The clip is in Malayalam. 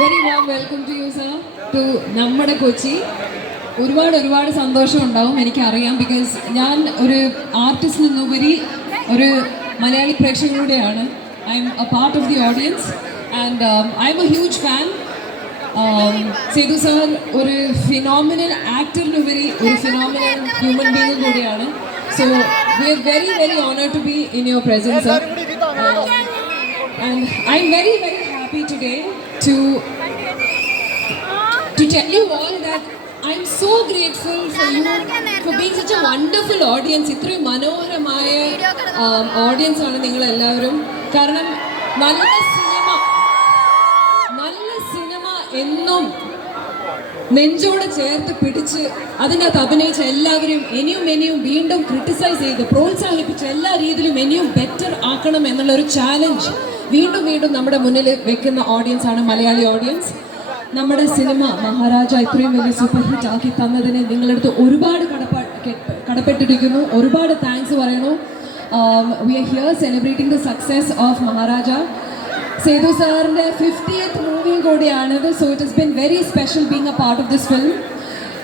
Very warm welcome to you sir to നമ്മുടെ കൊച്ചി. ഒരുപാട് ഒരുപാട് സന്തോഷം ഉണ്ടാവും എനിക്കറിയാം ബിക്കോസ് ഞാൻ ഒരു ആർട്ടിസ്റ്റ് നിന്നുപരി ഒരു Malayali പ്രേക്ഷകരുടെയാണ് I'm a part of the audience and I'm a huge fan Sethu sir ഒരു ഫിനോമിനൽ ആക്ടറിനുപരി ഒരു ഫിനോമിനൽ ഹ്യൂമൻ ബീങ് കൂടിയാണ്. So we are very very honour to be in your presence sir and I'm very very happy today to to tell you all that I'm so grateful for you for being such a wonderful audience. ഇത്രയും മനോഹരമായ audience ആണ് നിങ്ങൾ എല്ലാവരും കാരണം നല്ല സിനിമ നല്ല സിനിമ എന്നും നെഞ്ചോട് ചേർത്ത് പിടിച്ച് അതിനകത്ത് അഭിനയിച്ച എല്ലാവരും ഇനിയും ഇനിയും വീണ്ടും ക്രിട്ടിസൈസ് ചെയ്ത് പ്രോത്സാഹിപ്പിച്ച് എല്ലാ രീതിയിലും ഇനിയും ബെറ്റർ ആക്കണം എന്നുള്ള ഒരു ചാലഞ്ച് വീണ്ടും വീണ്ടും നമ്മുടെ മുന്നിൽ വെക്കുന്ന ഓഡിയൻസ് ആണ് മലയാളി ഓഡിയൻസ് നമ്മുടെ സിനിമ മഹാരാജ ഇത്രയും വലിയ സൂപ്പർ ഹിറ്റ് ആക്കി തന്നതിന് നിങ്ങളടുത്ത് ഒരുപാട് കടപ്പാ കടപ്പെട്ടിരിക്കുന്നു. ഒരുപാട് താങ്ക്സ് പറയുന്നു. We are here celebrating the success of Maharaja. Sethu സാറിന്റെ ഫിഫ്റ്റിയത്ത് മൂവിയും കൂടിയാണിത്. So it has been very special being a part of this film